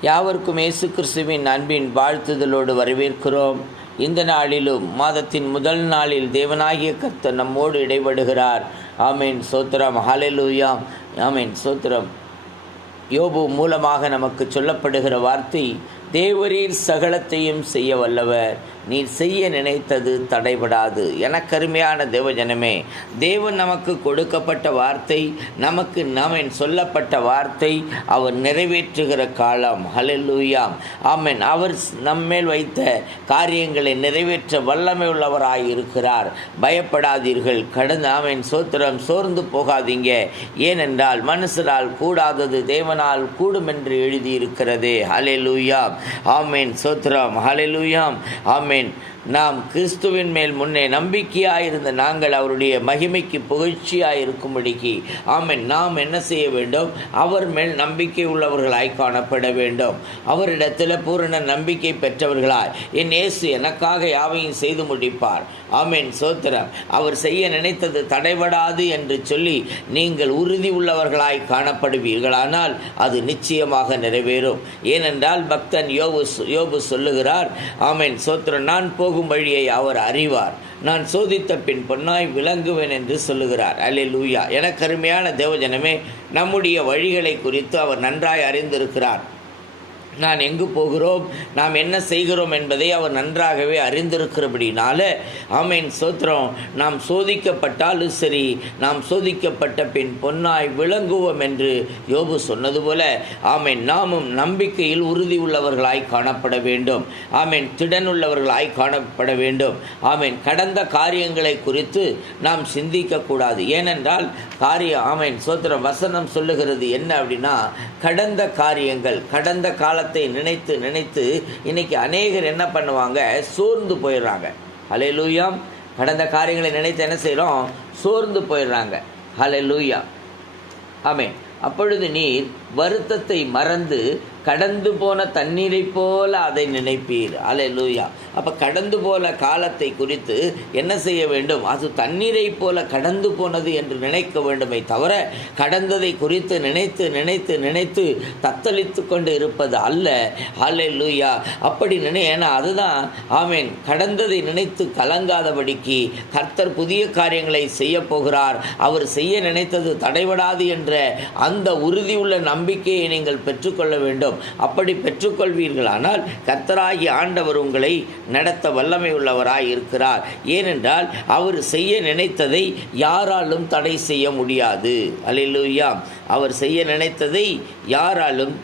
யாவருக்கும் இயேசு கிறிஸ்துவின் அன்பின் வாழ்த்துதலோடு வரவேற்கிறோம். இந்த நாளிலும் மாதத்தின் முதல் நாளில் தேவனாகிய கர்த்தர் நம்மோடு இடைபடுகிறார். ஆமீன். சோத்திரம். ஹாலெலூயாம் ஆமீன். சோத்திரம். யோபு மூலமாக நமக்கு சொல்லப்படுகிற வார்த்தை தேவரீர் சகலத்தையும் செய்ய வல்லவர். நீர் செய்ய நினைத்தது தடைபடாது. என கருமையான தேவஜனமே தேவன் நமக்கு கொடுக்கப்பட்ட வார்த்தை நமக்கு நமன் சொல்லப்பட்ட வார்த்தை அவர் நிறைவேற்றுகிற காலம். ஹலெல்லூயாம் ஆமன் அவர் நம்மேல் வைத்த காரியங்களை நிறைவேற்ற வல்லமை உள்ளவராய் இருக்கிறார். பயப்படாதீர்கள். கடந்த அவன் சோத்திரம் சோர்ந்து போகாதீங்க. ஏனென்றால் மனுஷரால் கூடாதது தேவனால் கூடும் என்று எழுதியிருக்கிறதே. ஹலெல்லூயாம் ஆமேன். சோத்ராம் ஹலெலுயாம் ஆமேன். நாம் கிறிஸ்துவின் மேல் முன்னே நம்பிக்கையாயிருந்த நாங்கள் அவருடைய மகிமைக்கு புகழ்ச்சியாக இருக்கும்படிக்கு ஆமென். நாம் என்ன செய்ய வேண்டும்? அவர் மேல் நம்பிக்கை உள்ளவர்களாய் காணப்பட வேண்டும். அவரிடத்தில் பூரண நம்பிக்கை பெற்றவர்களாய் என் இயேசு எனக்காக யாவையும் செய்து முடிப்பார். ஆமென். சோத்திரம். அவர் செய்ய நினைத்தது தடைபடாது என்று சொல்லி நீங்கள் உறுதி உள்ளவர்களாய் காணப்படுவீர்களானால் அது நிச்சயமாக நிறைவேறும். ஏனென்றால் பக்தன் யோபு யோபு சொல்லுகிறார் ஆமேன். சோத்திரம். நான் போகும் வழியை அவர் அறிவார். நான் சோதித்த பின் பொன்னாய் விளங்குவேன் என்று சொல்லுகிறார். அல்லே லூயா எனக்கு கருமையான தேவஜனமே நம்முடைய வழிகளை குறித்து அவர் நன்றாய் அறிந்திருக்கிறார். நான் எங்கு போகிறோம்? நாம் என்ன செய்கிறோம் என்பதை அவர் நன்றாகவே அறிந்திருக்கிறபடினால ஆமேன் சோத்திரம் நாம் சோதிக்கப்பட்டாலும் சரி நாம் சோதிக்கப்பட்ட பின் பொன்னாய் விளங்குவோம் என்று யோபு சொன்னது போல ஆமேன் நாமும் நம்பிக்கையில் உறுதி உள்ளவர்களாய் காணப்பட வேண்டும். ஆமேன் திடனுள்ளவர்களாய் காணப்பட வேண்டும். ஆமேன் கடந்த காரியங்களை குறித்து நாம் சிந்திக்கக்கூடாது. ஏனென்றால் காரியம் ஆமேன் சோத்திரம் வசனம் சொல்லுகிறது என்ன அப்படின்னா கடந்த காரியங்கள் கடந்த காலத்தை நினைத்து நினைத்து இன்னைக்கு அநேகர் என்ன பண்ணுவாங்க? சோர்ந்து போயிடுறாங்க. ஹலே லூயாம் கடந்த காரியங்களை நினைத்து என்ன செய்கிறோம் சோர்ந்து போயிடுறாங்க. ஹலே லூயா ஆமே அப்பொழுது நீர் வருத்தத்தை மறந்து கடந்து போன தண்ணீரை போல அதை நினைப்பீர். அலை லூயா அப்போ கடந்து போன காலத்தை குறித்து என்ன செய்ய வேண்டும்? அது தண்ணீரை போல கடந்து போனது என்று நினைக்க வேண்டுமே தவிர கடந்ததை குறித்து நினைத்து நினைத்து நினைத்து தத்தளித்து கொண்டு இருப்பது அல்ல. அலை லூயா அப்படி நினை ஏன்னா அதுதான் ஆமேன் கடந்ததை நினைத்து கலங்காதபடிக்கு கர்த்தர் புதிய காரியங்களை செய்ய போகிறார். அவர் செய்ய நினைத்தது தடைபடாது என்ற அந்த உறுதியுள்ள நம்பிக்கையை நீங்கள் பெற்றுக்கொள்ள வேண்டும். அப்படி பெற்றுக்கொள்வீர்களானால் கத்தராகி ஆண்டவர் உங்களை நடத்த வல்லமை உள்ளவராய் இருக்கிறார். ஏனென்றால் அவர் செய்ய நினைத்ததை யாராலும் தடை செய்ய முடியாது. அல்லேலூயா. அவர் செய்ய நினைத்ததை யாராலும்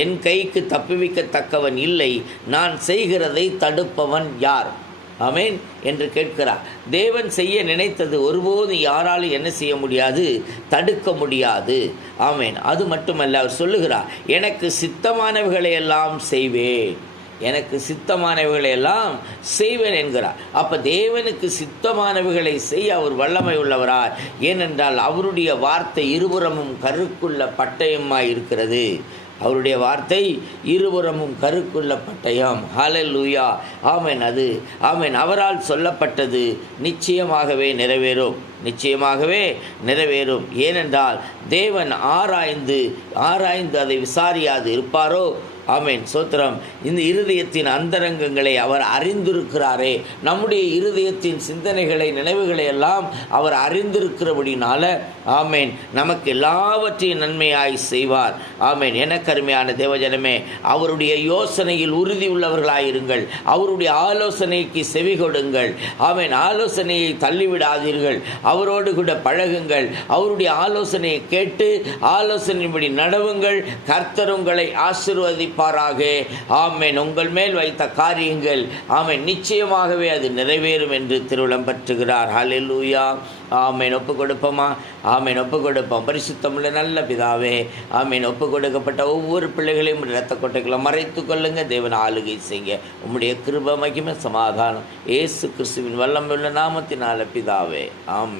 என் கைக்கு தப்புவிக்கத்தக்கவன் இல்லை. நான் செய்கிறதை தடுப்பவன் யார்? அமேன் என்று கேட்கிறார். தேவன் செய்ய நினைத்தது ஒருபோதும் யாராலும் என்ன செய்ய முடியாது தடுக்க முடியாது. ஆமேன். அது மட்டுமல்ல அவர் சொல்லுகிறார் எனக்கு சித்தமானவைகளை எல்லாம் செய்வேன். எனக்கு சித்தமானவைகளை எல்லாம் செய்வேன் என்கிறார். அப்போ தேவனுக்கு சித்தமானவைகளை செய்ய அவர் வல்லமை உள்ளவரார். ஏனென்றால் அவருடைய வார்த்தை இருபுறமும் கருக்குள்ள பட்டயமாய் இருக்கிறது. அவருடைய வார்த்தை இருபுறமும் கருக்குள்ள பட்டயம் ஹலலூயா ஆமேன் அது. ஆமேன். அவரால் சொல்லப்பட்டது நிச்சயமாகவே நிறைவேறும். நிச்சயமாகவே நிறைவேறும். ஏனென்றால் தேவன் ஆராய்ந்து ஆராய்ந்து அதை விசாரியாது இருப்பாரோ? ஆமேன். சோத்திரம். இந்த இருதயத்தின் அந்தரங்கங்களை அவர் அறிந்திருக்கிறாரே. நம்முடைய இருதயத்தின் சிந்தனைகளை நினைவுகளை எல்லாம் அவர் அறிந்திருக்கிறபடினால ஆமேன் நமக்கு எல்லாவற்றையும் நன்மையாய் செய்வார். ஆமேன். என கருமையான தேவஜனமே அவருடைய யோசனையில் உறுதி உள்ளவர்களாயிருங்கள் அவருடைய ஆலோசனைக்கு செவி கொடுங்கள். ஆமேன். ஆலோசனையை தள்ளிவிடாதீர்கள். அவரோடு கூட பழகுங்கள். அவருடைய ஆலோசனையை கேட்டு ஆலோசனைப்படி நடவுங்கள். கர்த்தர் உங்களை ஆசிர்வதிப்பாராக. ஆமேன். உங்கள் மேல் வைத்த காரியங்கள் ஆமேன். நிச்சயமாகவே அது நிறைவேறும் என்று திருவிழம் பற்றுகிறார். ஹalleluya. ஆமேன். ஒப்பு கொடுப்போமா? ஆமேன். ஒப்பு கொடுப்போம். பரிசுத்தமுள்ள நல்ல பிதாவே. ஆமேன். ஒப்பு கொடுக்கப்பட்ட ஒவ்வொரு பிள்ளைகளையும் இரத்த கொட்டைகளை மறைத்து கொள்ளுங்க தேவன் ஆளுகை செய்ய உம்முடைய கிருப மகிமை சமாதானம். ஏசு கிறிஸ்துவின் வல்லமுள்ள நாமத்தினால பிதாவே. ஆமேன்.